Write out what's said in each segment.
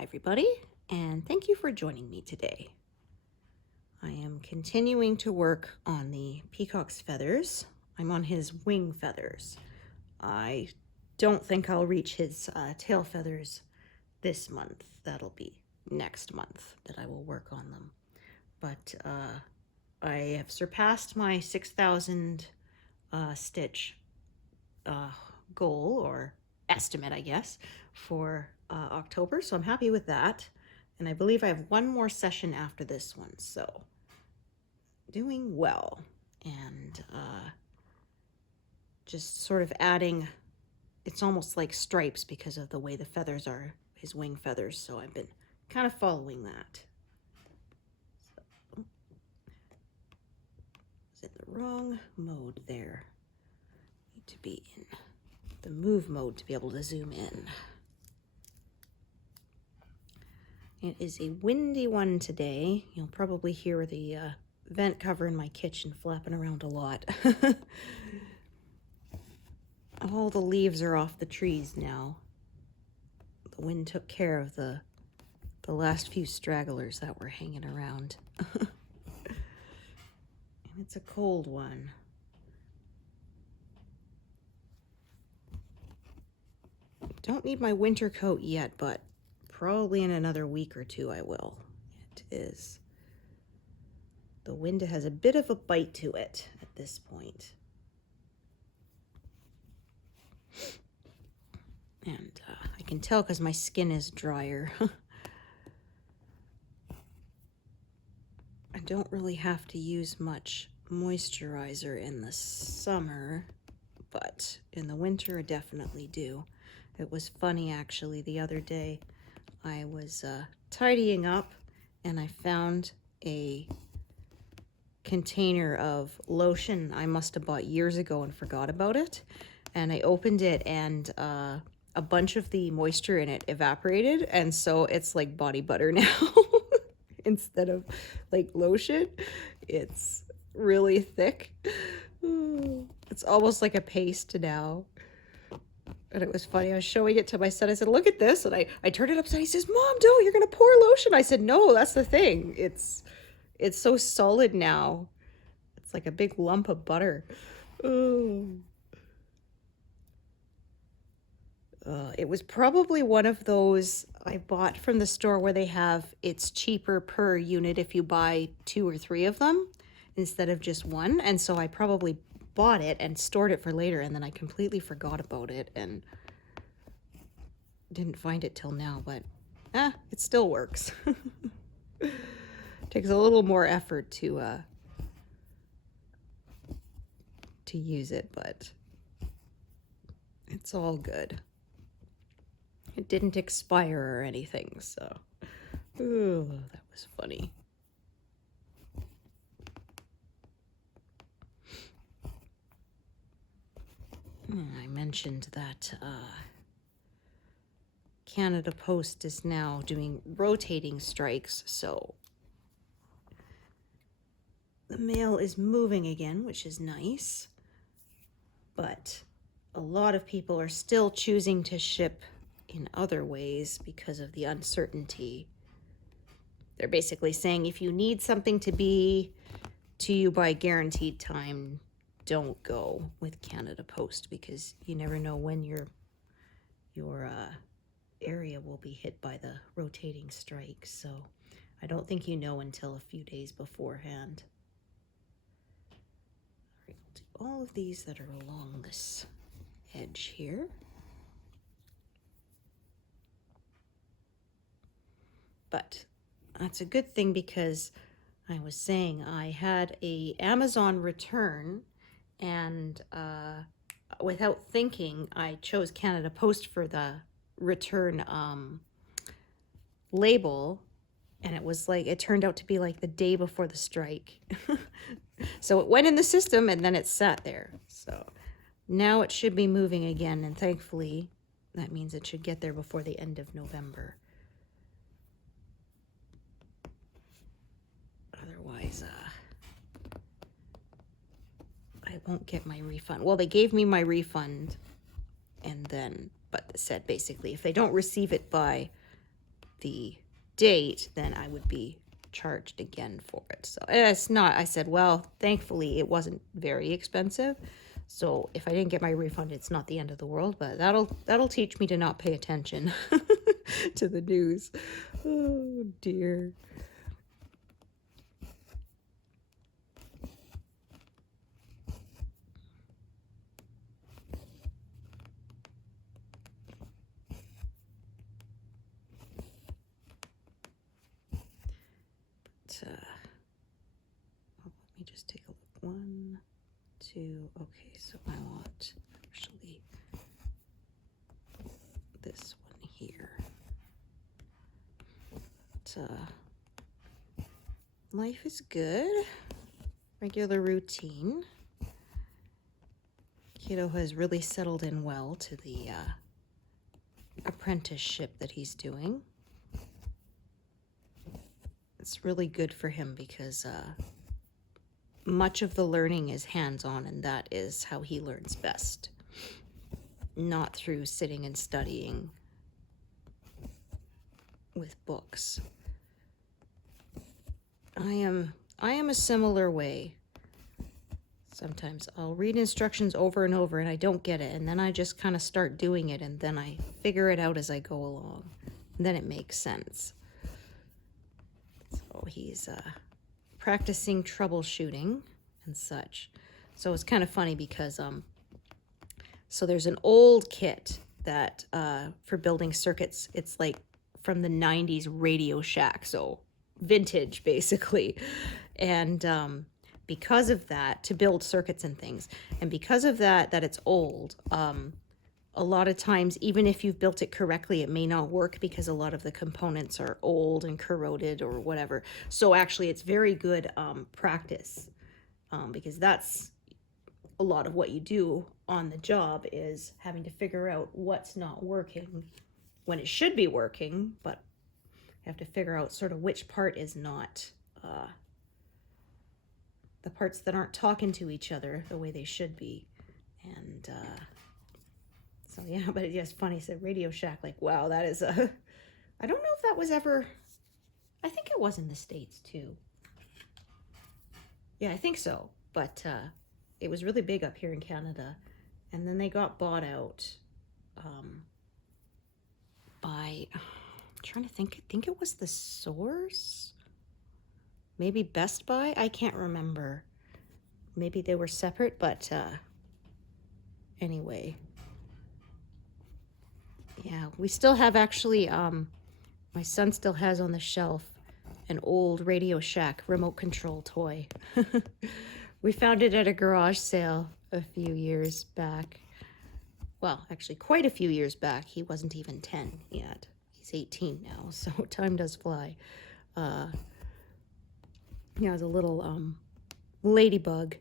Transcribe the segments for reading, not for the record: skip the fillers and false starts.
Hi everybody, and thank you for joining me today. I am continuing to work on the peacock's feathers. I'm on his wing feathers. I don't think I'll reach his tail feathers this month. That'll be next month that I will work on them. But I have surpassed my 6,000 stitch goal, or estimate, I guess, for October, so I'm happy with that. And I believe I have one more session after this one, so doing well. And just sort of adding, it's almost like stripes because of the way the feathers are, his wing feathers, so I've been kind of following that. So, is it the wrong mode there? Need to be in the move mode to be able to zoom in. It is a windy one today. You'll probably hear the vent cover in my kitchen flapping around a lot. All the leaves are off the trees now. The wind took care of the last few stragglers that were hanging around. And it's a cold one. Don't need my winter coat yet, but probably in another week or two I will. It is. The wind has a bit of a bite to it at this point. And I can tell because my skin is drier. I don't really have to use much moisturizer in the summer, but in the winter I definitely do. It was funny actually, the other day I was tidying up and I found a container of lotion I must have bought years ago and forgot about it. And I opened it and a bunch of the moisture in it evaporated, and so it's like body butter now. Instead of like lotion, it's really thick. It's almost like a paste now. And it was funny, I was showing it to my son. I said, look at this. And I turned it upside. He says, Mom, no, you're going to pour lotion. I said, no, that's the thing. It's so solid now. It's like a big lump of butter. It was probably one of those I bought from the store where they have, it's cheaper per unit if you buy 2 or 3 of them instead of just one. And so I probably bought it and stored it for later, and then I completely forgot about it and didn't find it till now, but it still works. Takes a little more effort to use it, but it's all good. It didn't expire or anything, so ooh, that was funny. I mentioned that Canada Post is now doing rotating strikes, so the mail is moving again, which is nice. But a lot of people are still choosing to ship in other ways because of the uncertainty. They're basically saying if you need something to be to you by guaranteed time, don't go with Canada Post because you never know when your area will be hit by the rotating strike. So I don't think you know until a few days beforehand. All right, we'll do all of these that are along this edge here. But that's a good thing because I was saying I had a Amazon return, and without thinking, I chose Canada Post for the return label, and it was like, it turned out to be like the day before the strike. So it went in the system and then it sat there. So now it should be moving again, and thankfully that means it should get there before the end of November. Otherwise, I won't get my refund. Well, they gave me my refund, and then, but said basically if they don't receive it by the date, then I would be charged again for it. So it's not, I said, well, thankfully it wasn't very expensive. So if I didn't get my refund, it's not the end of the world, but that'll teach me to not pay attention to the news. Oh dear. Let me just take a look. 1, 2. Okay, so I want actually this one here. But, life is good. Regular routine. Kiddo has really settled in well to the apprenticeship that he's doing. It's really good for him because much of the learning is hands-on, and that is how he learns best. Not through sitting and studying with books. I am a similar way. Sometimes I'll read instructions over and over and I don't get it, and then I just kind of start doing it, and then I figure it out as I go along. And then it makes sense. So he's practicing troubleshooting and such. So it's kind of funny because so there's an old kit that for building circuits. It's like from the 90s Radio Shack, so vintage basically. And because of that, to build circuits and things, and because of that it's old, a lot of times, even if you've built it correctly, it may not work because a lot of the components are old and corroded or whatever. So actually it's very good practice, because that's a lot of what you do on the job, is having to figure out what's not working when it should be working, but you have to figure out sort of which part is not, the parts that aren't talking to each other the way they should be. And so yeah, but it's funny, it said Radio Shack, like, wow, that is a, I don't know if that was ever, I think it was in the States too. Yeah, I think so, but it was really big up here in Canada, and then they got bought out by, I'm trying to think, I think it was The Source, maybe Best Buy, I can't remember. Maybe they were separate, but anyway. Yeah, we still have actually, my son still has on the shelf an old Radio Shack remote control toy. We found it at a garage sale a few years back. Well, actually quite a few years back. He wasn't even 10 yet. He's 18 now, so time does fly. Yeah, it was a little ladybug.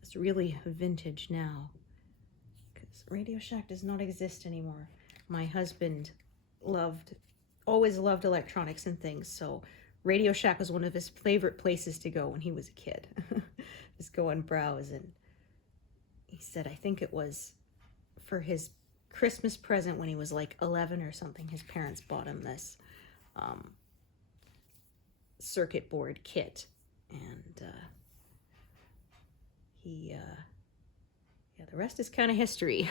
It's really vintage now, because Radio Shack does not exist anymore. My husband always loved electronics and things, so Radio Shack was one of his favorite places to go when he was a kid. Just go and browse. And he said, I think it was for his Christmas present when he was like 11 or something, his parents bought him this circuit board kit, and yeah, the rest is kind of history.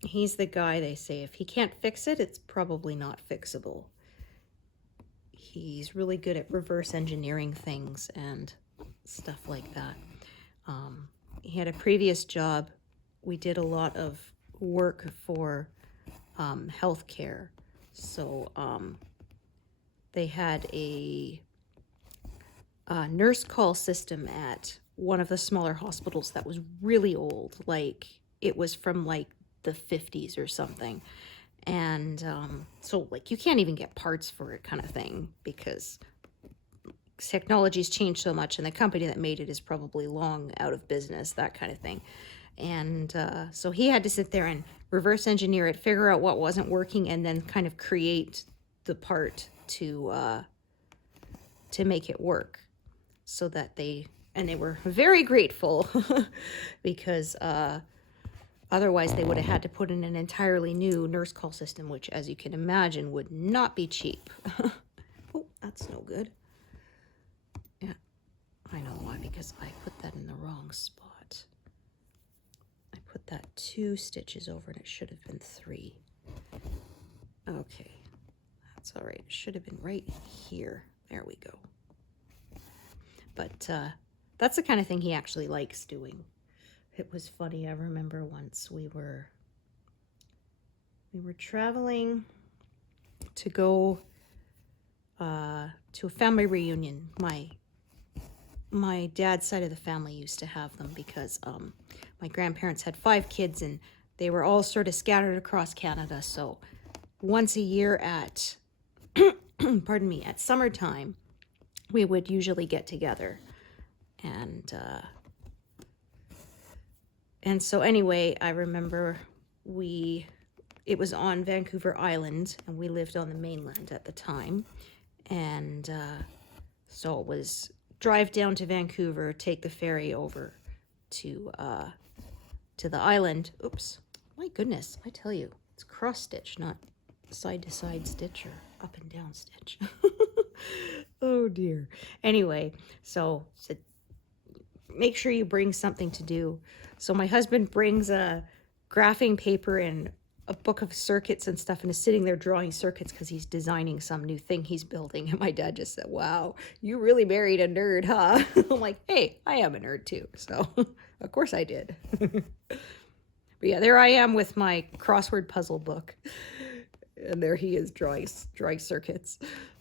He's the guy, they say, if he can't fix it, it's probably not fixable. He's really good at reverse engineering things and stuff like that. He had a previous job. We did a lot of work for healthcare. So they had a nurse call system at one of the smaller hospitals that was really old. Like, it was from like the 50s or something. And so like you can't even get parts for it, kind of thing, because technology's changed so much and the company that made it is probably long out of business, that kind of thing. And so he had to sit there and reverse engineer it, figure out what wasn't working, and then kind of create the part to make it work, so that they And they were very grateful because otherwise they would have had to put in an entirely new nurse call system, which, as you can imagine, would not be cheap. Oh, that's no good. Yeah, I know why, because I put that in the wrong spot. I put that 2 stitches over and it should have been 3. Okay, that's all right. It should have been right here. There we go. But that's the kind of thing he actually likes doing. It was funny. I remember once we were traveling to go to a family reunion. My dad's side of the family used to have them because my grandparents had 5 kids and they were all sort of scattered across Canada. So once a year at, pardon me, at summertime, we would usually get together. And so anyway, I remember it was on Vancouver Island and we lived on the mainland at the time. And so it was drive down to Vancouver, take the ferry over to the island. Oops, my goodness, I tell you, it's cross stitch, not side to side stitch or up and down stitch. Oh dear. Anyway, so make sure you bring something to do. So my husband brings a graphing paper and a book of circuits and stuff and is sitting there drawing circuits because he's designing some new thing he's building. And my dad just said, wow, you really married a nerd, huh? I'm like, hey, I am a nerd too. So of course I did. But yeah, there I am with my crossword puzzle book. And there he is drawing circuits.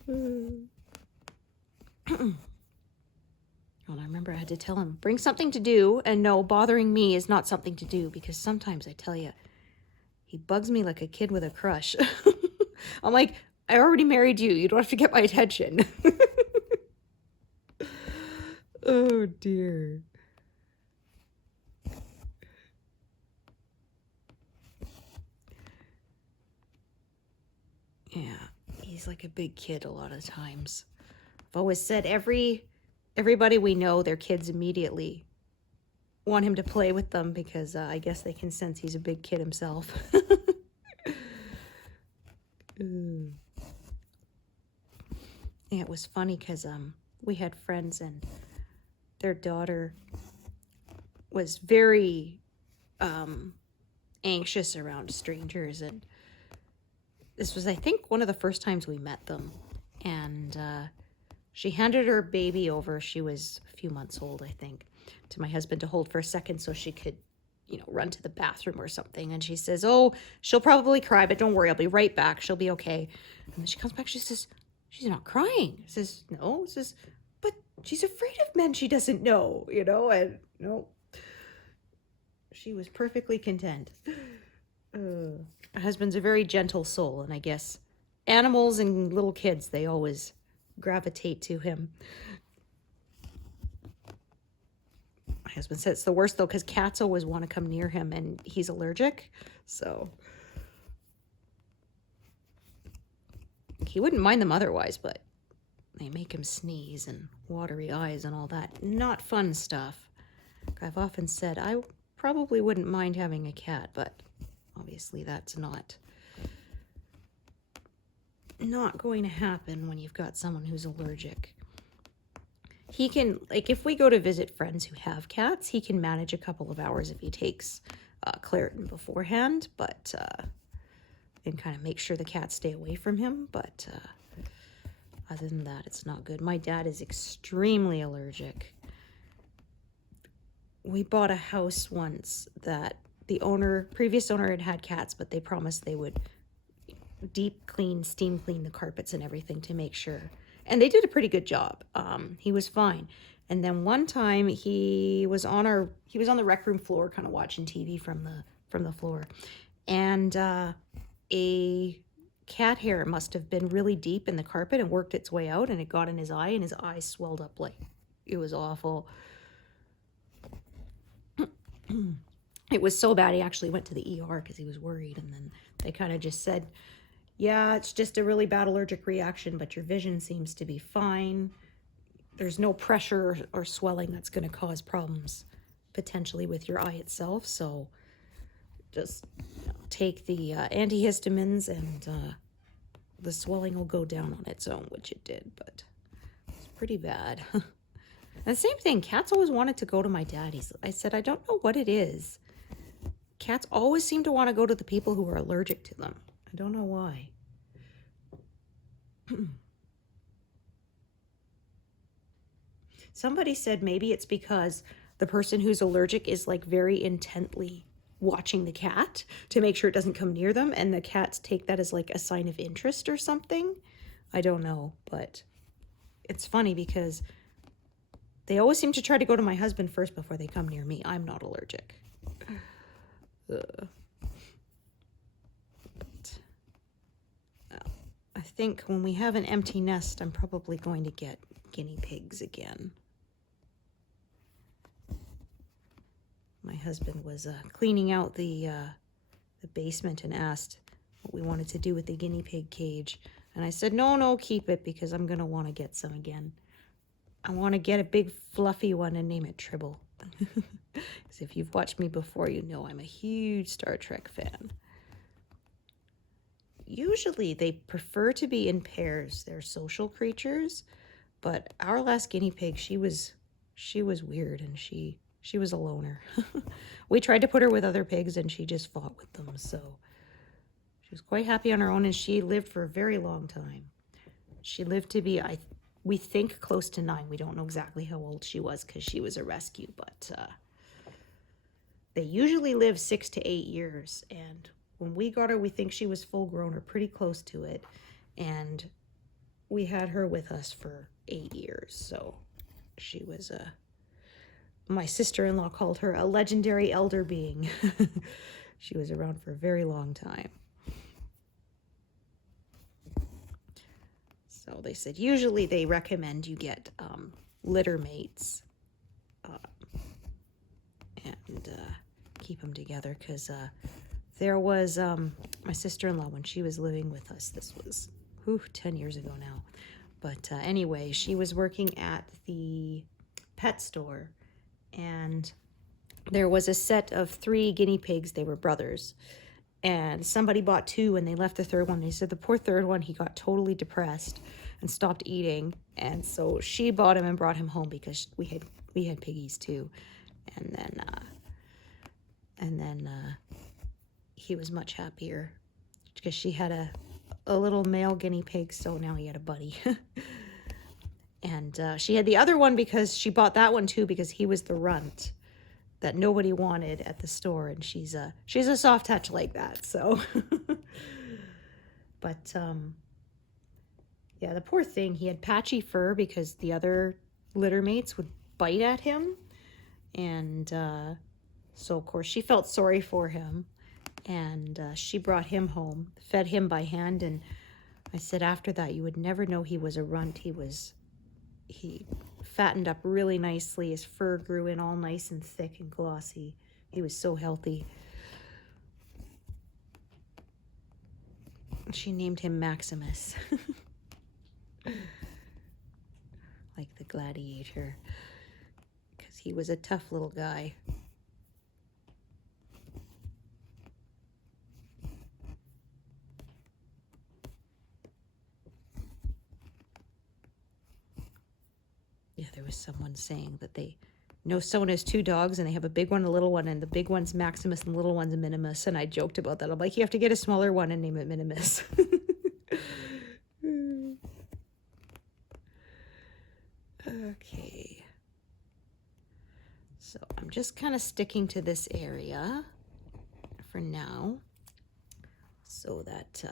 And I remember I had to tell him, bring something to do, and no, bothering me is not something to do, because sometimes I tell you, he bugs me like a kid with a crush. I'm like, I already married you. You don't have to get my attention. Oh, dear. Yeah, he's like a big kid a lot of times. I've always said everybody we know, their kids immediately want him to play with them because I guess they can sense he's a big kid himself. Yeah, it was funny because we had friends and their daughter was very anxious around strangers, and this was, I think, one of the first times we met them. And she handed her baby over. She was a few months old, I think, to my husband to hold for a second so she could, run to the bathroom or something. And she says, oh, she'll probably cry, but don't worry, I'll be right back. She'll be okay. And then she comes back. She says, she's not crying. I says, no. She says, but she's afraid of men she doesn't know, and no. She was perfectly content. My husband's a very gentle soul, and I guess animals and little kids, they always gravitate to him. My husband said it's the worst, though, because cats always want to come near him, and he's allergic, so he wouldn't mind them otherwise, but they make him sneeze and watery eyes and all that. Not fun stuff. I've often said I probably wouldn't mind having a cat, but obviously that's not going to happen when you've got someone who's allergic. He can, if we go to visit friends who have cats, he can manage a couple of hours if he takes Claritin beforehand, but and kind of make sure the cats stay away from him. But other than that, it's not good. My dad is extremely allergic. We bought a house once that the previous owner had cats, but they promised they would deep clean, steam clean the carpets and everything to make sure. And they did a pretty good job. He was fine. And then one time he was on the rec room floor, kind of watching TV from the floor. And a cat hair must have been really deep in the carpet and worked its way out, and it got in his eye, and his eye swelled up like it was awful. It was so bad he actually went to the ER because he was worried, and then they kind of just said, yeah, it's just a really bad allergic reaction, but your vision seems to be fine. there's no pressure or swelling that's going to cause problems potentially with your eye itself. So just take the antihistamines and the swelling will go down on its own, which it did, but it's pretty bad. And the same thing, cats always wanted to go to my daddy's. I said, I don't know what it is. Cats always seem to want to go to the people who are allergic to them. I don't know why. Somebody said maybe it's because the person who's allergic is like very intently watching the cat to make sure it doesn't come near them, and the cats take that as like a sign of interest or something. I don't know, but it's funny because they always seem to try to go to my husband first before they come near me. I'm not allergic. But, I think when we have an empty nest, I'm probably going to get guinea pigs again. My husband was cleaning out the basement and asked what we wanted to do with the guinea pig cage. And I said, no, keep it because I'm going to want to get some again. I want to get a big fluffy one and name it Tribble. Because if you've watched me before, you know I'm a huge Star Trek fan. Usually they prefer to be in pairs. They're social creatures. But our last guinea pig, she was weird and she was a loner. We tried to put her with other pigs and she just fought with them. So she was quite happy on her own, and she lived for a very long time. She lived to be, we think, close to 9. We don't know exactly how old she was because she was a rescue, but they usually live 6 to 8 years. And when we got her, we think she was full grown or pretty close to it. And we had her with us for 8 years. So she was my sister-in-law called her a legendary elder being. She was around for a very long time. So they said usually they recommend you get litter mates and keep them together, because there was my sister-in-law when she was living with us. This was 10 years ago now. But anyway, she was working at the pet store, and there was a set of 3 guinea pigs. They were brothers, and somebody bought 2 and they left the third one. They said the poor third one, he got totally depressed and stopped eating, and so she bought him and brought him home because we had piggies too. And then he was much happier because she had a little male guinea pig, so now he had a buddy. And she had the other one because she bought that one too because he was the runt that nobody wanted at the store, and she's a soft touch like that. So, but yeah, the poor thing, he had patchy fur because the other litter mates would bite at him, and so of course she felt sorry for him, and she brought him home, fed him by hand, and I said after that you would never know he was a runt. He fattened up really nicely. His fur grew in all nice and thick and glossy. He was so healthy. She named him Maximus. Like the gladiator, because he was a tough little guy. Yeah, there was someone saying that they know someone has 2 dogs and they have a big one and a little one, and the big one's Maximus and the little one's Minimus, and I joked about that. I'm like, you have to get a smaller one and name it Minimus. Okay. So I'm just kind of sticking to this area for now so that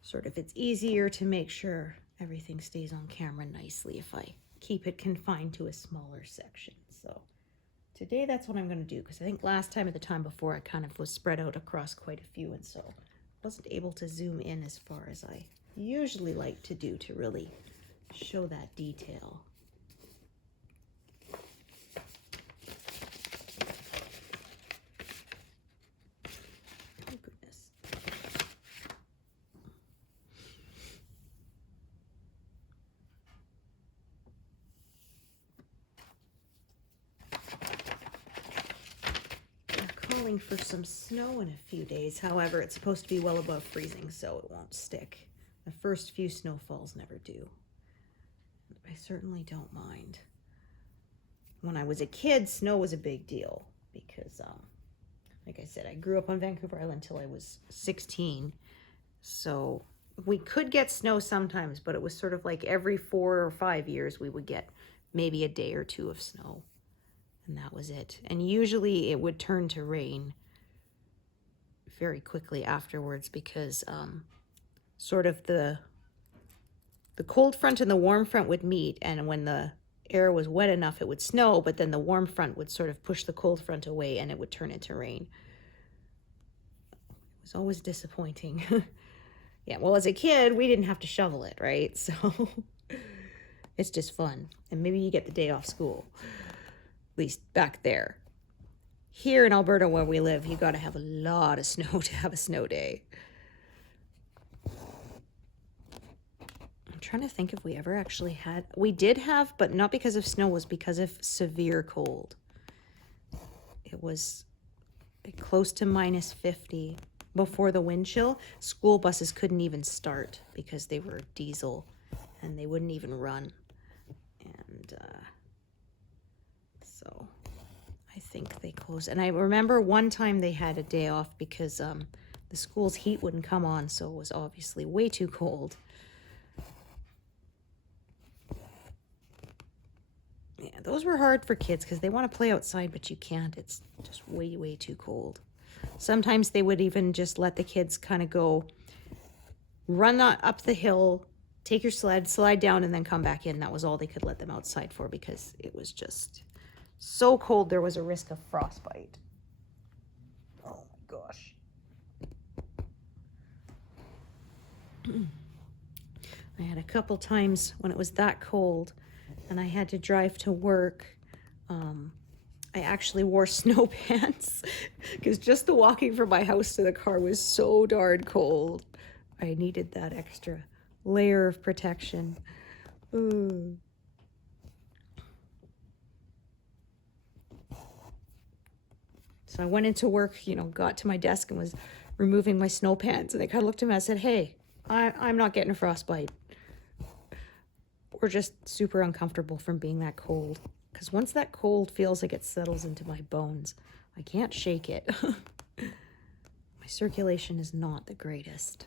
sort of it's easier to make sure everything stays on camera nicely if I keep it confined to a smaller section. So today that's what I'm going to do, because I think last time or the time before I kind of was spread out across quite a few, and so wasn't able to zoom in as far as I usually like to do to really show that detail. Oh goodness. calling for some snow in a few days. However, it's supposed to be well above freezing, so it won't stick. The first few snowfalls never do. I certainly don't mind. When I was a kid, snow was a big deal because, like I said, I grew up on Vancouver Island until I was 16. So we could get snow sometimes, but it was sort of like every 4 or 5 years we would get maybe a day or two of snow. And that was it. And usually it would turn to rain very quickly afterwards because sort of the cold front and the warm front would meet, and when the air was wet enough it would snow, but then the warm front would sort of push the cold front away and it would turn into rain. It was always disappointing. Yeah, well, as a kid we didn't have to shovel it, right? So it's just fun, and maybe you get the day off school, at least back there. Here in Alberta where we live, you got to have a lot of snow to have a snow day. I'm trying to think if we ever actually had, we did have, but not because of snow, was because of severe cold. It was close to minus 50 before the wind chill. School buses couldn't even start because they were diesel and they wouldn't even run. And so I think they closed. And I remember one time they had a day off because the school's heat wouldn't come on, so it was obviously way too cold. Yeah, those were hard for kids because they want to play outside, but you can't. It's just way, way too cold. Sometimes they would even just let the kids kind of go run up the hill, take your sled, slide down, and then come back in. That was all they could let them outside for because it was just so cold there was a risk of frostbite. Oh my gosh. I had a couple times when it was that cold and I had to drive to work. I actually wore snow pants because just the walking from my house to the car was so darn cold. I needed that extra layer of protection. Ooh. So I went into work, got to my desk and was removing my snow pants, and they kind of looked at me and I said, "Hey, I'm not getting a frostbite." Or just super uncomfortable from being that cold. Because once that cold feels like it settles into my bones, I can't shake it. My circulation is not the greatest.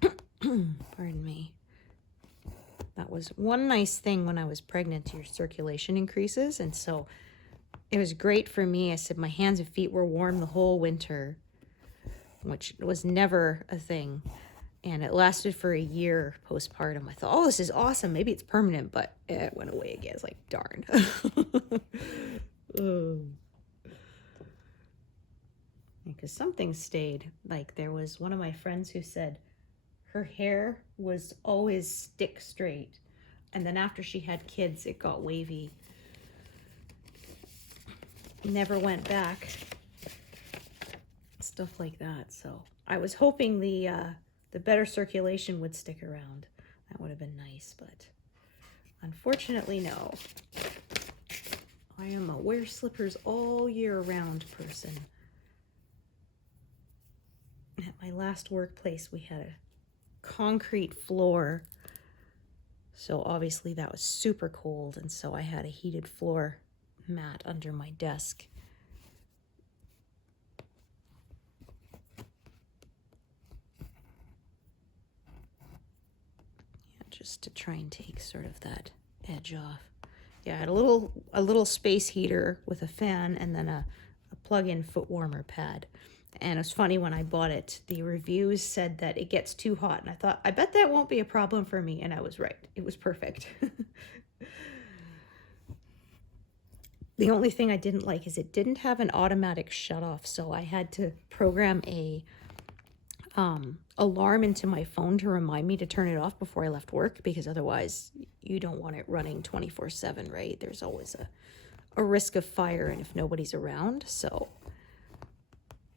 Pardon me. That was one nice thing when I was pregnant, your circulation increases. And so it was great for me. I said my hands and feet were warm the whole winter, which was never a thing. And it lasted for a year postpartum. I thought, oh, this is awesome. Maybe it's permanent, but it went away again. It's like, darn. Because something stayed. Like there was one of my friends who said her hair was always stick straight. And then after she had kids, it got wavy. Never went back. Stuff like that. So I was hoping the better circulation would stick around. That would have been nice, but unfortunately, no. I am a wear slippers all year round person. At my last workplace, we had a concrete floor. So obviously that was super cold, and so I had a heated floor mat under my desk. Just to try and take sort of that edge off. Yeah, I had a little space heater with a fan and then a plug-in foot warmer pad. And it's funny, when I bought it, the reviews said that it gets too hot. And I thought, I bet that won't be a problem for me. And I was right. It was perfect. The only thing I didn't like is it didn't have an automatic shut-off. So I had to program a alarm into my phone to remind me to turn it off before I left work, because otherwise you don't want it running 24/7, right? There's always a risk of fire, and if nobody's around. So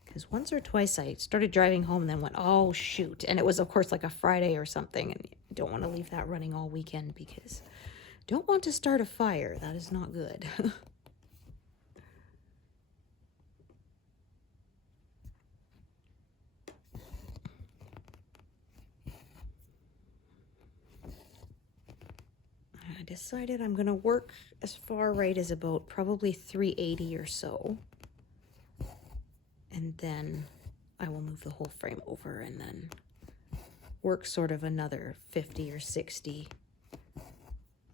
because once or twice I started driving home and then went, oh shoot, and it was of course like a Friday or something, and you don't want to leave that running all weekend because you don't want to start a fire. That is not good. decided I'm gonna work as far right as about probably 380 or so. And then I will move the whole frame over and then work sort of another 50 or 60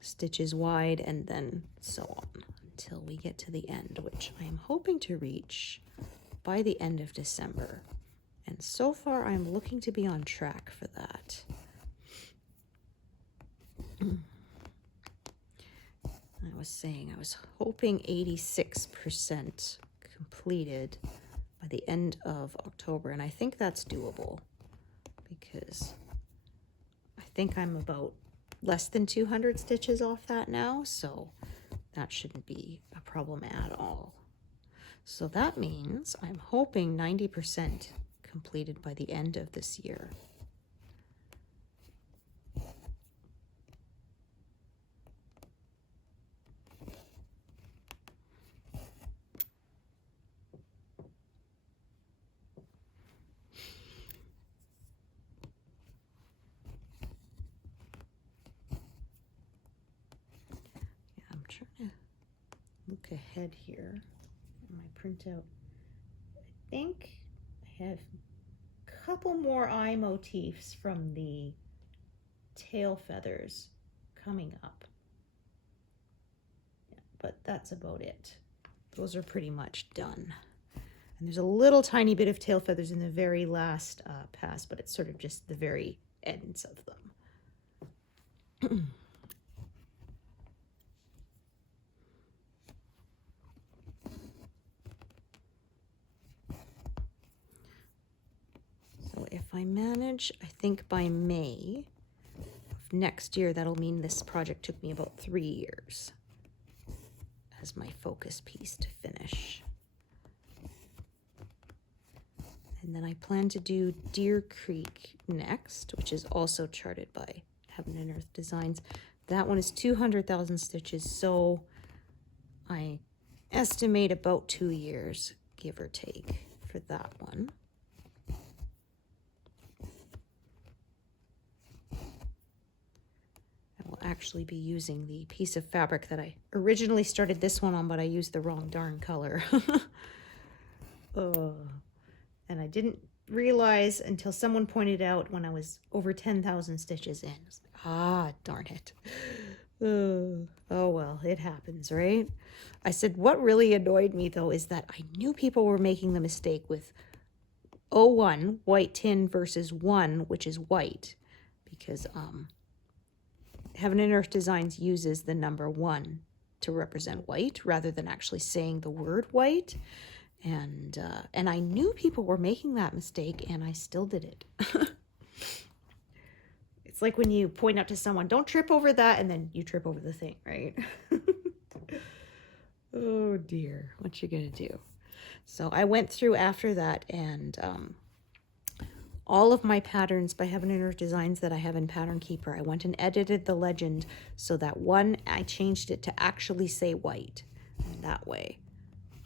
stitches wide, and then so on until we get to the end, which I am hoping to reach by the end of December. And so far I'm looking to be on track for that. I was saying I was hoping 86% completed by the end of October, and I think that's doable because I think I'm about less than 200 stitches off that now, so that shouldn't be a problem at all. So that means I'm hoping 90% completed by the end of this year. I'm trying to look ahead here in my printout. I think I have a couple more eye motifs from the tail feathers coming up. Yeah, but that's about it. Those are pretty much done. And there's a little tiny bit of tail feathers in the very last pass, but it's sort of just the very ends of them. So if I manage, I think by May of next year, that'll mean this project took me about 3 years as my focus piece to finish. And then I plan to do Deer Creek next, which is also charted by Heaven and Earth Designs. That one is 200,000 stitches, so I estimate about 2 years, give or take, for that one. I will actually be using the piece of fabric that I originally started this one on, but I used the wrong darn color. And I didn't realize until someone pointed out when I was over 10,000 stitches in. I was like, ah, darn it. Oh, well, it happens, right? I said, what really annoyed me, though, is that I knew people were making the mistake with 01, white tin, versus 1, which is white, because Heaven and Earth Designs uses the number 1 to represent white rather than actually saying the word white. And I knew people were making that mistake, and I still did it. It's like when you point out to someone, don't trip over that, and then you trip over the thing, right? Oh dear, what you gonna do? So I went through after that, and all of my patterns by Heaven and Earth Designs that I have in Pattern Keeper, I went and edited the legend so that one, I changed it to actually say white, and that way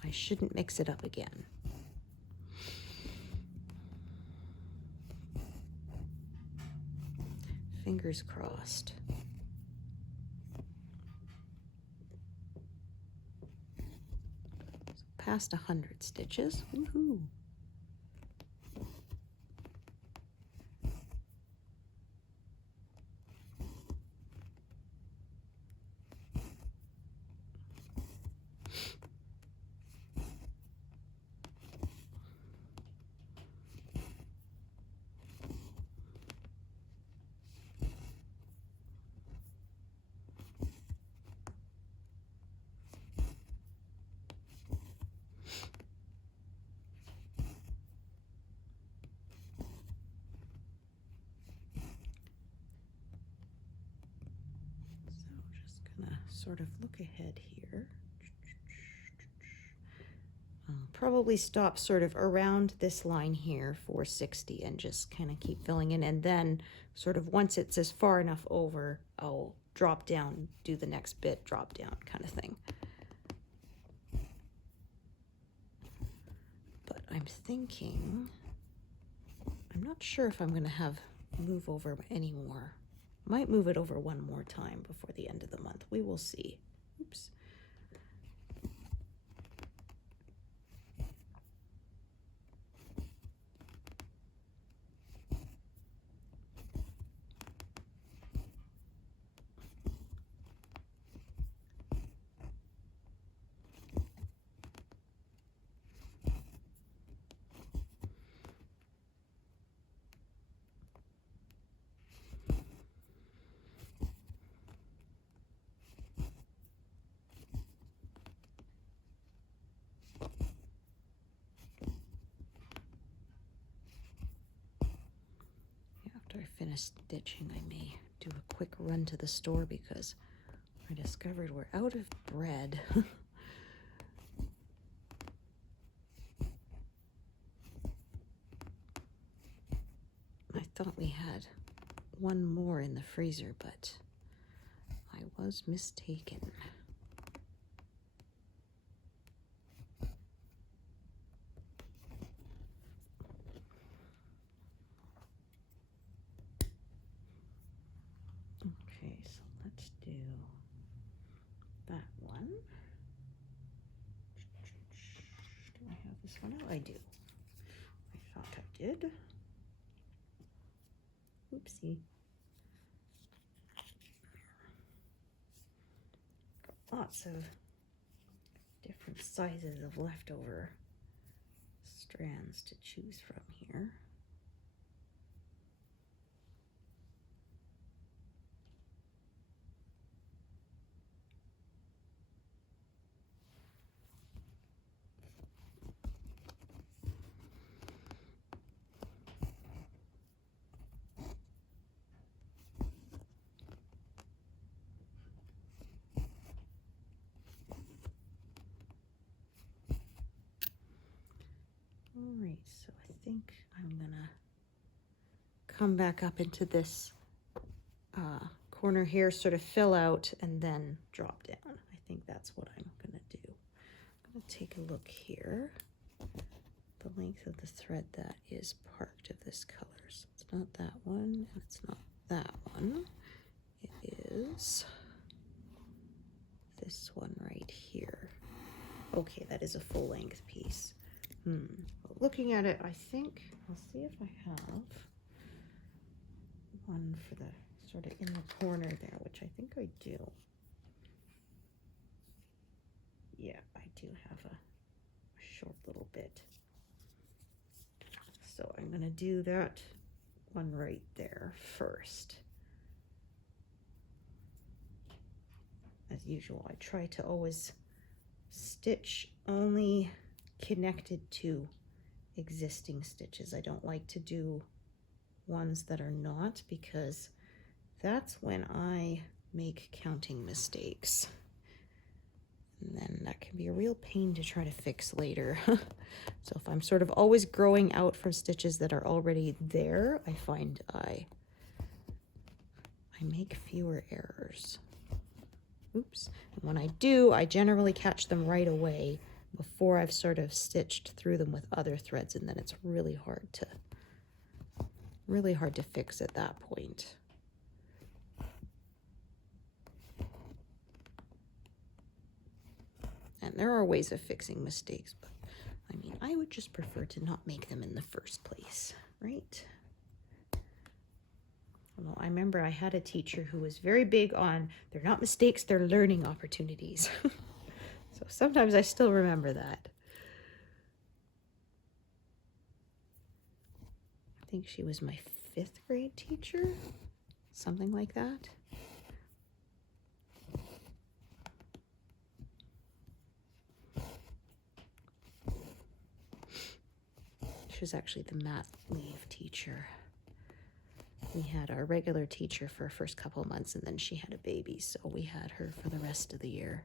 I shouldn't mix it up again. Fingers crossed. So past 100 stitches. Woohoo! Sort of look ahead here. I'll probably stop sort of around this line here, 460, and just kind of keep filling in, and then sort of once it's as far enough over, I'll drop down, do the next bit, drop down kind of thing. But I'm thinking, I'm not sure if I'm going to have move over anymore Might move it over one more time before the end of the month. We will see. Oops. After I finish stitching, I may do a quick run to the store because I discovered we're out of bread. I thought we had one more in the freezer, but I was mistaken. Okay, so let's do that one. Do I have this one out? I do. I thought I did. Oopsie. Got lots of different sizes of leftover strands to choose from here. All right, so I think I'm gonna come back up into this corner here, sort of fill out and then drop down. I think that's what I'm gonna do. I'm gonna take a look here. The length of the thread that is part of this color. So it's not that one, and it's not that one. It is this one right here. Okay, that is a full length piece. Looking at it, I think, I'll see if I have one for the sort of in the corner there, which I think I do. Yeah, I do have a short little bit. So I'm gonna do that one right there first. As usual, I try to always stitch only connected to existing stitches. I don't like to do ones that are not, because that's when I make counting mistakes. And then that can be a real pain to try to fix later. So if I'm sort of always growing out from stitches that are already there, I find I make fewer errors. Oops. And when I do, I generally catch them right away before I've sort of stitched through them with other threads, and then it's really hard to fix at that point. And there are ways of fixing mistakes, but I mean, I would just prefer to not make them in the first place, right? Well, I remember I had a teacher who was very big on, they're not mistakes, they're learning opportunities. So sometimes I still remember that. I think she was my 5th grade teacher, something like that. She was actually the mat leave teacher. We had our regular teacher for our first couple of months, and then she had a baby, so we had her for the rest of the year.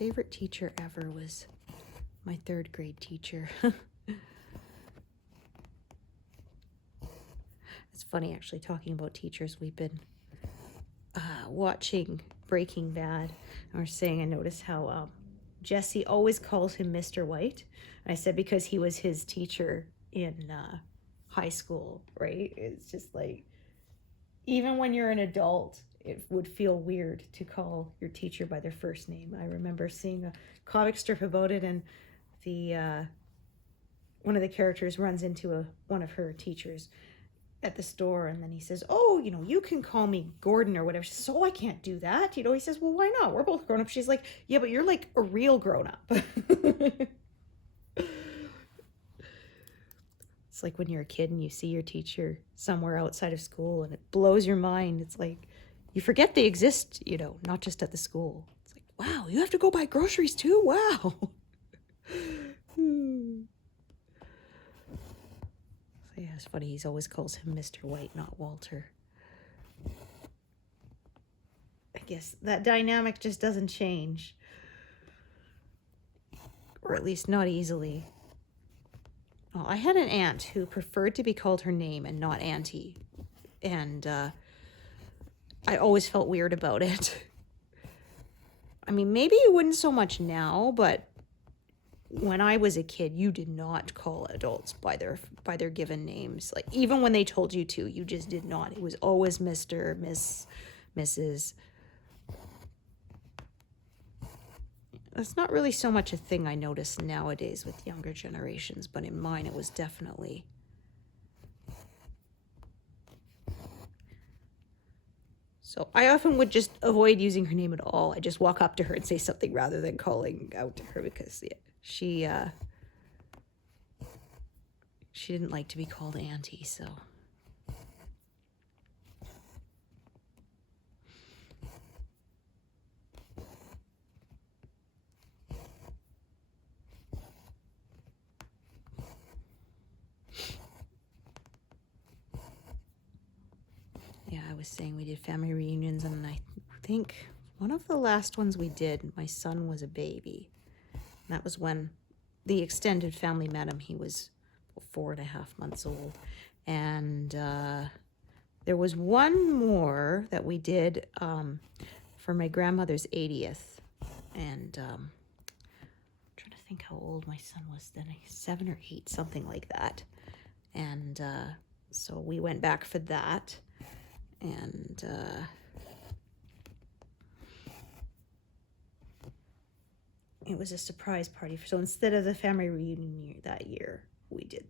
favorite teacher ever was my 3rd grade teacher. It's funny, actually, talking about teachers. We've been watching Breaking Bad. And we're saying, I noticed how Jesse always calls him Mr. White. And I said because he was his teacher in high school, right? It's just like, even when you're an adult, it would feel weird to call your teacher by their first name. I remember seeing a comic strip about it, and the one of the characters runs into one of her teachers at the store, and then he says, oh, you know, you can call me Gordon or whatever. She says, oh, I can't do that. You know, he says, well, why not? We're both grown up. She's like, yeah, but you're like a real grown up. It's like when you're a kid and you see your teacher somewhere outside of school and it blows your mind. It's like you forget they exist, you know, not just at the school. It's like, wow, you have to go buy groceries too? Wow. Yeah, it's funny. He always calls him Mr. White, not Walter. I guess that dynamic just doesn't change. Or at least not easily. Well, I had an aunt who preferred to be called her name and not Auntie. And I always felt weird about it. I mean, maybe you wouldn't so much now, but when I was a kid, you did not call adults by their given names. Like, even when they told you to, you just did not. It was always Mr., Miss, Mrs. That's not really so much a thing I notice nowadays with younger generations, but in mine it was definitely. So I often would just avoid using her name at all. I just walk up to her and say something rather than calling out to her, because she didn't like to be called Auntie, so. Yeah, I was saying we did family reunions, and I think one of the last ones we did, my son was a baby. And that was when the extended family met him. He was 4.5 months old. And there was one more that we did for my grandmother's 80th. And I'm trying to think how old my son was then. 7 or 8, something like that. And so we went back for that. And it was a surprise party. So instead of the family reunion that year, we did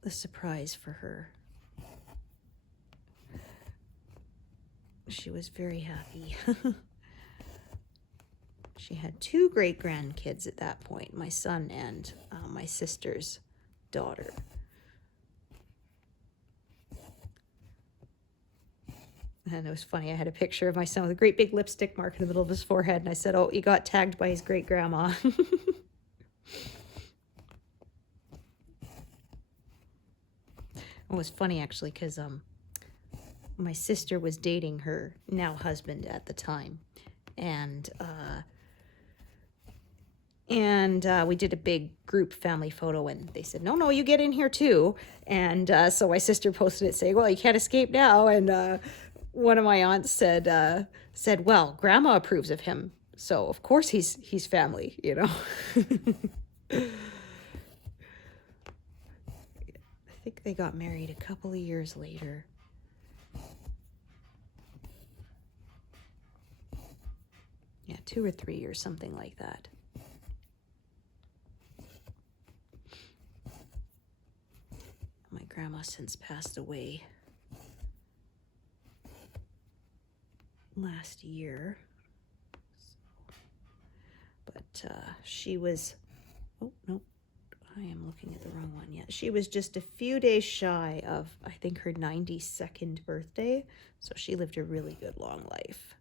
the surprise for her. She was very happy. She had 2 great-grandkids at that point, my son and my sister's daughter. And it was funny, I had a picture of my son with a great big lipstick mark in the middle of his forehead, and I said, oh, he got tagged by his great-grandma. It was funny, actually, because my sister was dating her now husband at the time. And we did a big group family photo, and they said, no, you get in here too. And so my sister posted it saying, well, you can't escape now. And one of my aunts said, well, Grandma approves of him, so of course he's family, you know. I think they got married a couple of years later. Yeah, 2 or 3 years, something like that. My grandma since passed away last year. But she was, oh, no, I am looking at the wrong one. Yeah, she was just a few days shy of, I think, her 92nd birthday. So she lived a really good long life.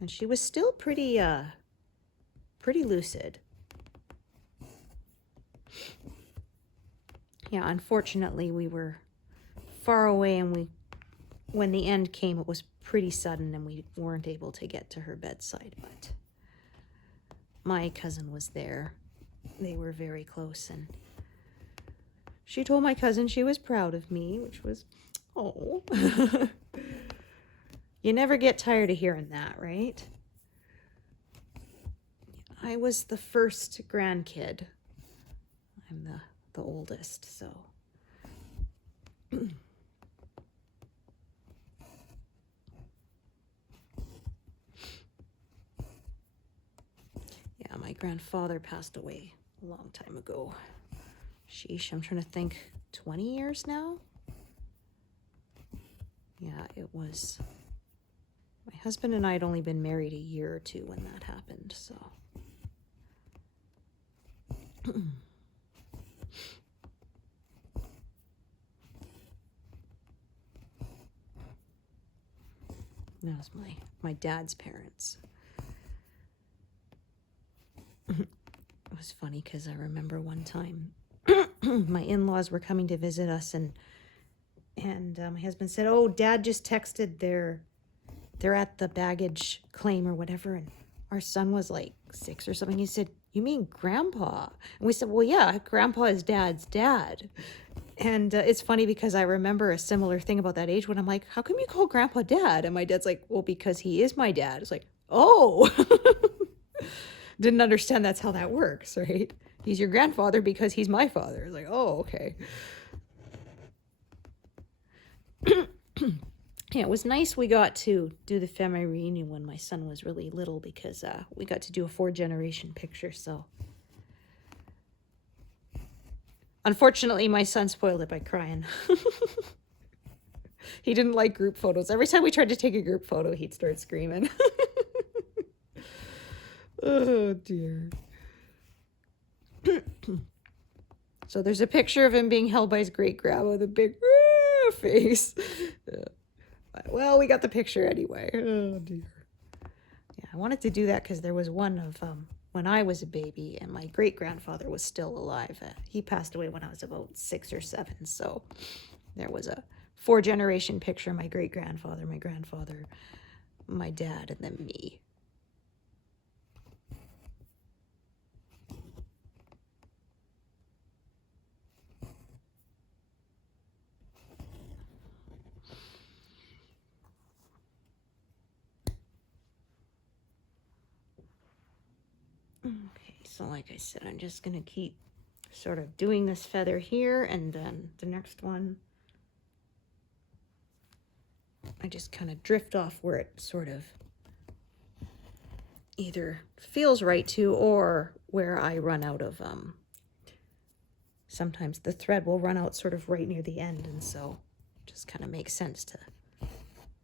And she was still pretty lucid. Yeah, unfortunately, we were far away and we when the end came, it was pretty sudden and we weren't able to get to her bedside, but my cousin was there. They were very close, and she told my cousin she was proud of me, which was, oh. You never get tired of hearing that, right? I was the first grandkid. I'm the oldest, so. Yeah, my grandfather passed away a long time ago. Sheesh, I'm trying to think, 20 years now? Yeah, it was. My husband and I had only been married a year or two when that happened, so. That was my dad's parents. It was funny because I remember one time my in-laws were coming to visit us, and my husband said, "Oh, Dad just texted they're at the baggage claim or whatever," and our son was like 6 or something. He said, "You mean Grandpa?" And we said, "Well, yeah, Grandpa is Dad's dad." And it's funny because I remember a similar thing about that age when I'm like, "How come you call Grandpa Dad?" And my dad's like, "Well, because he is my dad." It's like, oh. Didn't understand that's how that works, right? He's your grandfather because he's my father. It's like, oh, okay. Yeah, it was nice we got to do the family reunion when my son was really little because we got to do a 4-generation picture, so. Unfortunately, my son spoiled it by crying. He didn't like group photos. Every time we tried to take a group photo, he'd start screaming. Oh, dear. So there's a picture of him being held by his great-grandma with a big face. Well, we got the picture anyway. Oh, dear. Yeah, I wanted to do that because there was one of when I was a baby and my great-grandfather was still alive. He passed away when I was about 6 or 7, so there was a 4-generation picture of my great-grandfather, my grandfather, my dad, and then me. Okay, so like I said, I'm just going to keep sort of doing this feather here, and then the next one, I just kind of drift off where it sort of either feels right to or where I run out of, sometimes the thread will run out sort of right near the end, and so it just kind of makes sense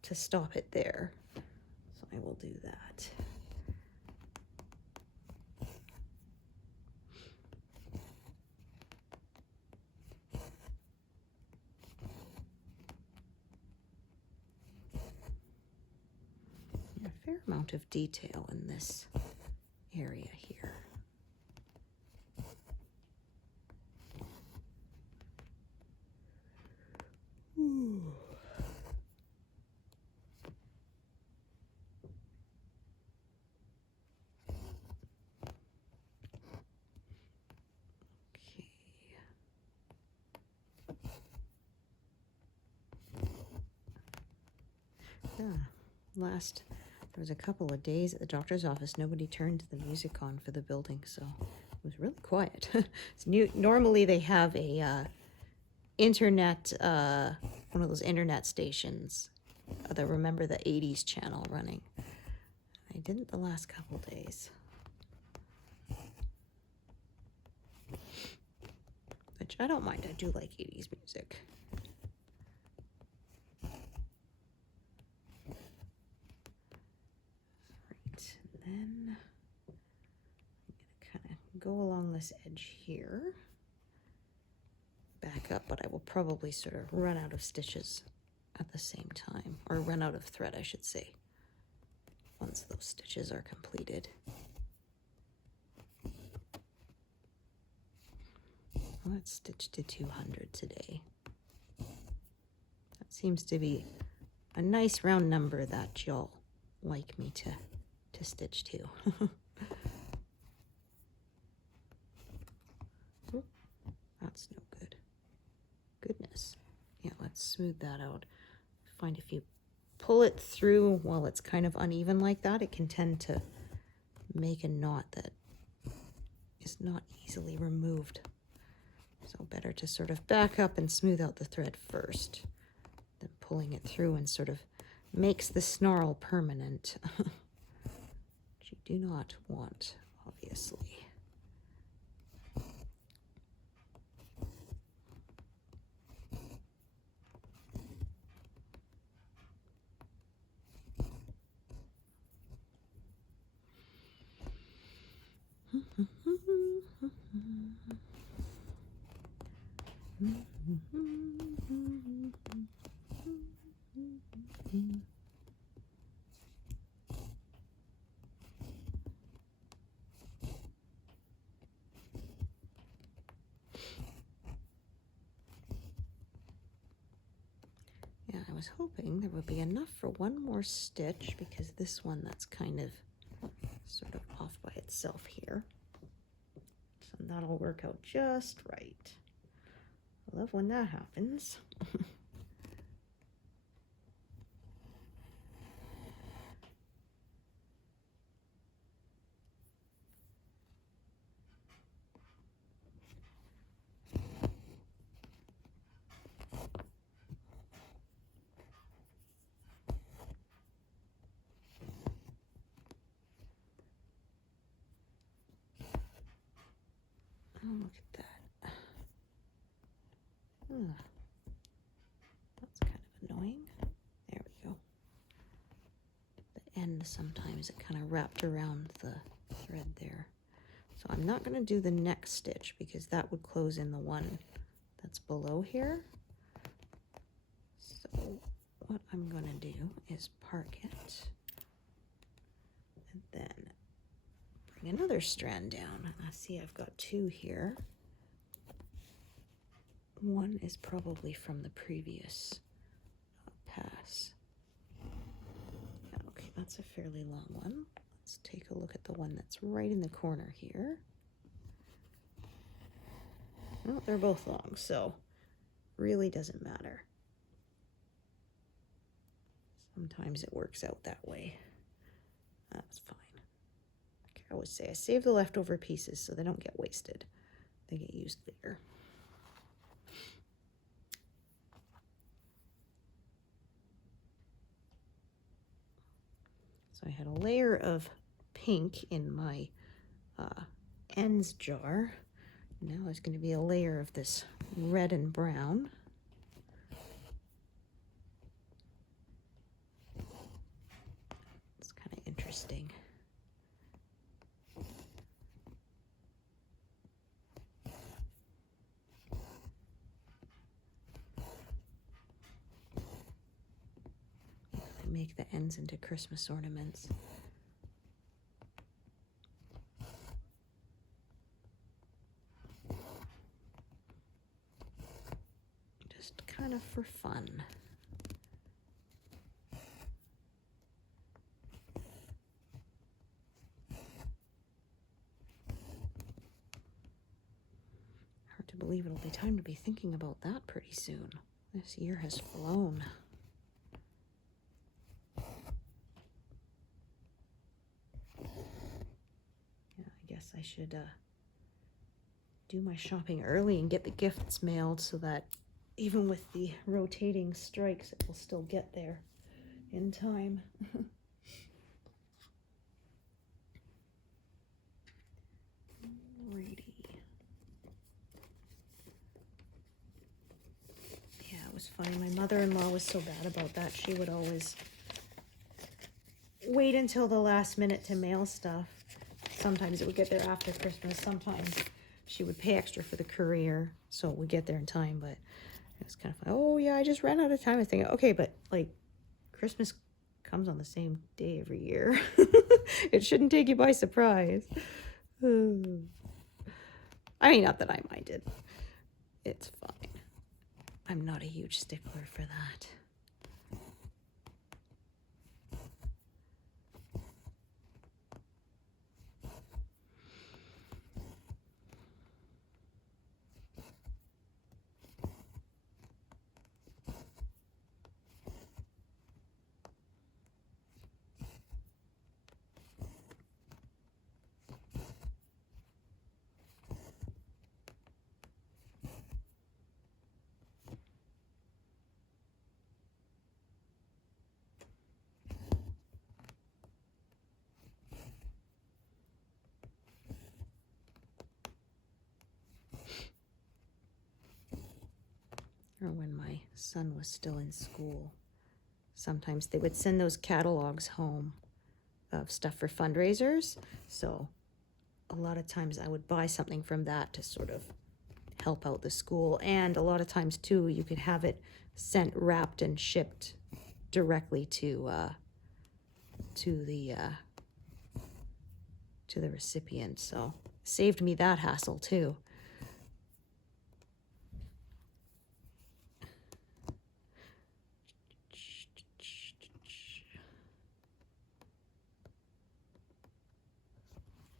to stop it there. So I will do that. A fair amount of detail in this area here. Ooh. Okay. Yeah, there was a couple of days at the doctor's office, nobody turned the music on for the building, so it was really quiet. Normally they have a internet, one of those internet stations, the Remember the 80s channel running. I didn't the last couple days. Which I don't mind, I do like 80s music. Then I'm going to kind of go along this edge here, back up, but I will probably sort of run out of stitches at the same time, or run out of thread, I should say, once those stitches are completed. Let's stitch to 200 today. That seems to be a nice round number that you'll like me to stitch to. Oh, that's no good. Goodness. Yeah, let's smooth that out. Find if you pull it through while it's kind of uneven like that, it can tend to make a knot that is not easily removed. So better to sort of back up and smooth out the thread first, then pulling it through and sort of makes the snarl permanent. Which you do not want, obviously. Yeah, I was hoping there would be enough for one more stitch, because this one that's kind of sort of off by itself here. So that'll work out just right. I love when that happens. Oh, look at that. That's kind of annoying. There we go. The end, sometimes it kind of wrapped around the thread there. So I'm not going to do the next stitch because that would close in the one that's below here. So what I'm going to do is park it and then bring another strand down. I see I've got two here. One is probably from the previous pass. Okay, that's a fairly long one. Let's take a look at the one that's right in the corner here. Well, they're both long, so really doesn't matter. Sometimes it works out that way. That's fine. Like I always say, I save the leftover pieces so they don't get wasted. They get used later. So I had a layer of pink in my ends jar. Now there's going to be a layer of this red and brown. It's kind of interesting. I make the ends into Christmas ornaments. Just kind of for fun. Hard to believe it'll be time to be thinking about that pretty soon. This year has flown. Yeah, I guess I should do my shopping early and get the gifts mailed so that even with the rotating strikes, it will still get there in time. Alrighty. Yeah, it was funny. My mother-in-law was so bad about that. She would always wait until the last minute to mail stuff. Sometimes it would get there after Christmas. Sometimes she would pay extra for the courier, so it would get there in time. But it was kind of like, oh yeah, I just ran out of time. I think, okay, but like Christmas comes on the same day every year. It shouldn't take you by surprise. I mean, not that I minded. It's fine. I'm not a huge stickler for that. son was still in school, sometimes they would send those catalogs home of stuff for fundraisers. So a lot of times I would buy something from that to sort of help out the school. And a lot of times too, you could have it sent, wrapped, and shipped directly to the recipient. So saved me that hassle too.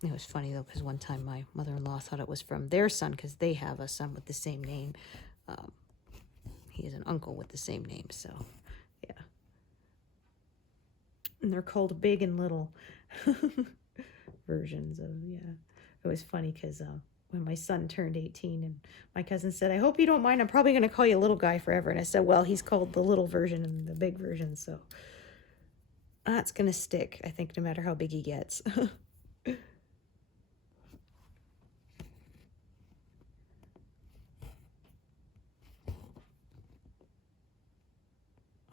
It was funny though, because one time my mother-in-law thought it was from their son, because they have a son with the same name. He is an uncle with the same name, so yeah. And they're called big and little versions of, yeah. It was funny because when my son turned 18 and my cousin said, I hope you don't mind, I'm probably going to call you little guy forever. And I said, well, he's called the little version and the big version, so that's going to stick, I think, no matter how big he gets.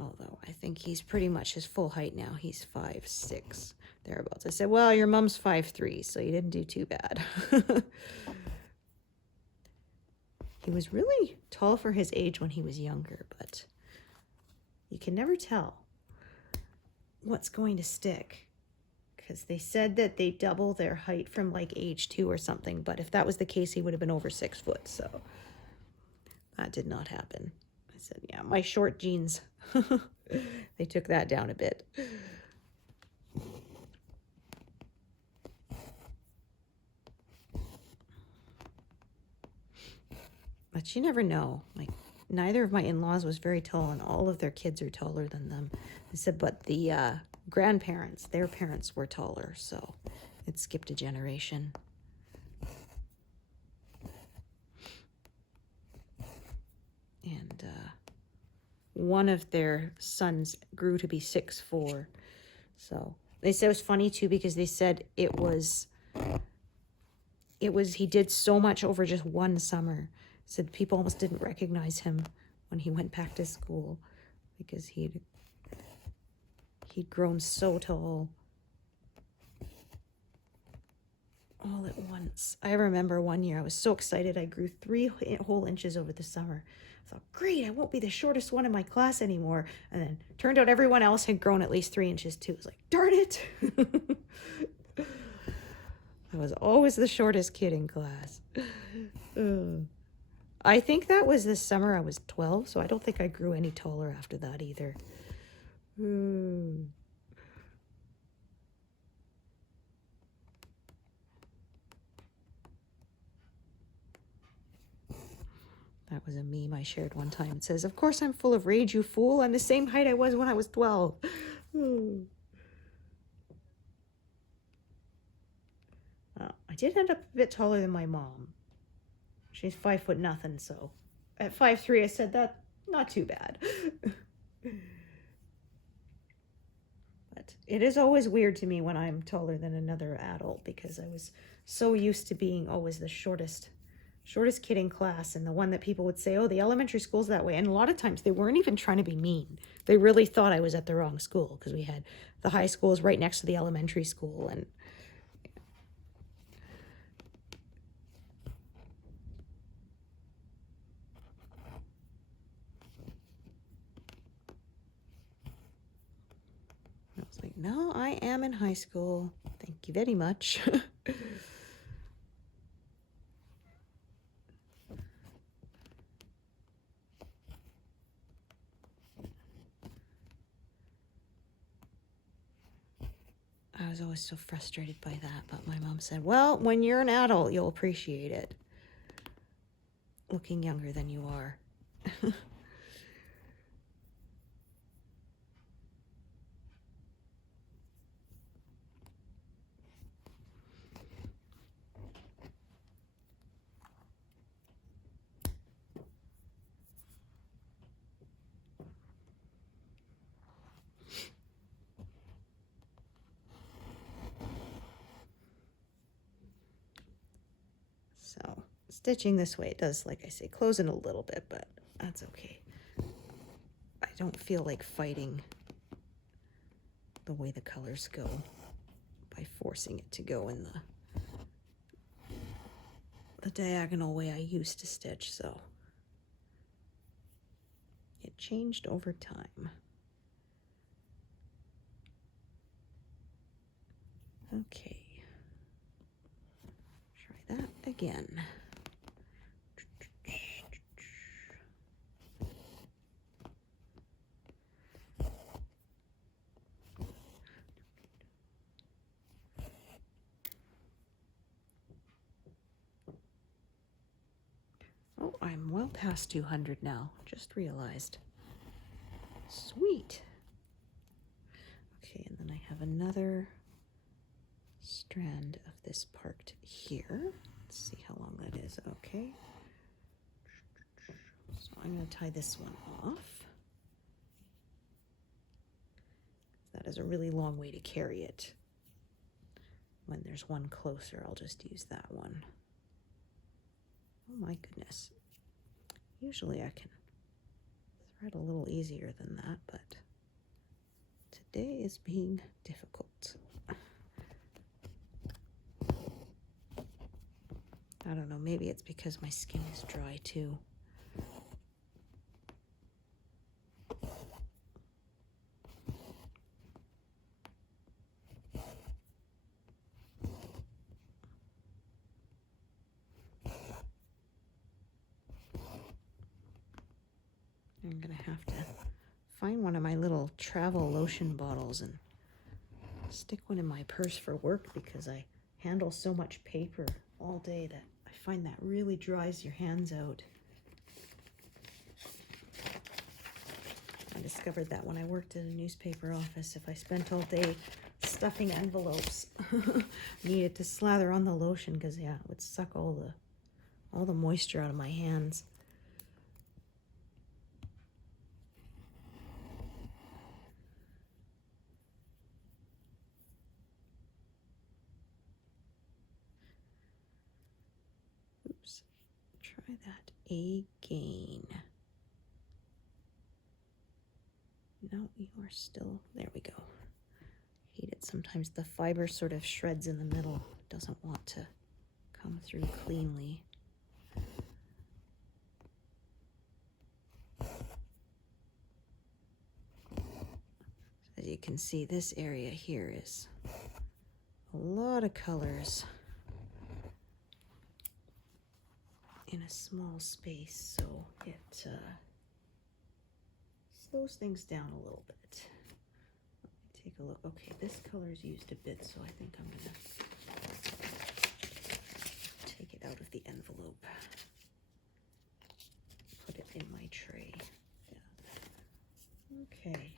Although I think he's pretty much his full height now. He's 5'6", thereabouts. I said, well, your mom's 5'3", so you didn't do too bad. He was really tall for his age when he was younger, but you can never tell what's going to stick, because they said that they double their height from like age 2 or something, but if that was the case, he would have been over 6 foot, so that did not happen. I said, yeah, my short jeans, they took that down a bit. But you never know. Like, neither of my in-laws was very tall, and all of their kids are taller than them. I said, but the grandparents, their parents were taller, so it skipped a generation. And one of their sons grew to be 6'4". So they said it was funny too, because they said it was he did so much over just one summer. Said people almost didn't recognize him when he went back to school, because he'd grown so tall all at once. I remember one year I was so excited I grew 3 whole inches over the summer. I thought, great, I won't be the shortest one in my class anymore. And then turned out everyone else had grown at least 3 inches too. I was like, darn it. I was always the shortest kid in class. I think that was this summer I was 12, so I don't think I grew any taller after that either. That was a meme I shared one time. It says, of course I'm full of rage, you fool. I'm the same height I was when I was 12. I did end up a bit taller than my mom. She's 5 foot nothing, so at 5'3", I said that not too bad. But it is always weird to me when I'm taller than another adult, because I was so used to being always the shortest kid in class, and the one that people would say, oh, the elementary school's that way. And a lot of times they weren't even trying to be mean. They really thought I was at the wrong school, because we had the high schools right next to the elementary school, and I was like, no, I am in high school. Thank you very much. I was always so frustrated by that, but my mom said, well, when you're an adult, you'll appreciate it. Looking younger than you are. So stitching this way, it does, like I say, close in a little bit, but that's okay. don't feel like fighting the way the colors go by forcing it to go in the diagonal way I used to stitch, so it changed over time. Okay, try that again. Oh, I'm well past 200 now, just realized. Sweet. Okay, and then I have another strand of this parked here. Let's see how long that is. Okay. So I'm going to tie this one off. That is a really long way to carry it. When there's one closer, I'll just use that one. Oh my goodness. Usually I can thread a little easier than that, but today is being difficult. I don't know, maybe it's because my skin is dry too. I'm gonna have to find one of my little travel lotion bottles and stick one in my purse for work, because I handle so much paper all day that I find that really dries your hands out. I discovered that when I worked at a newspaper office, if I spent all day stuffing envelopes, needed to slather on the lotion, because yeah, it would suck all the moisture out of my hands. Oops, try that again. No, you are still, there we go. Hate it, sometimes the fiber sort of shreds in the middle, doesn't want to come through cleanly. As you can see, this area here is a lot of colors in a small space, so it slows things down a little bit. Let me take a look. Okay, this color is used a bit, so I think I'm gonna take it out of the envelope, put it in my tray. Yeah. Okay.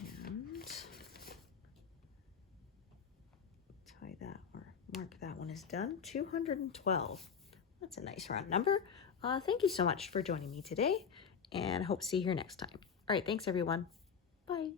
And tie that, or mark that one as done. 212. That's a nice round number. Thank you so much for joining me today, and I hope to see you here next time. All right, thanks everyone. Bye.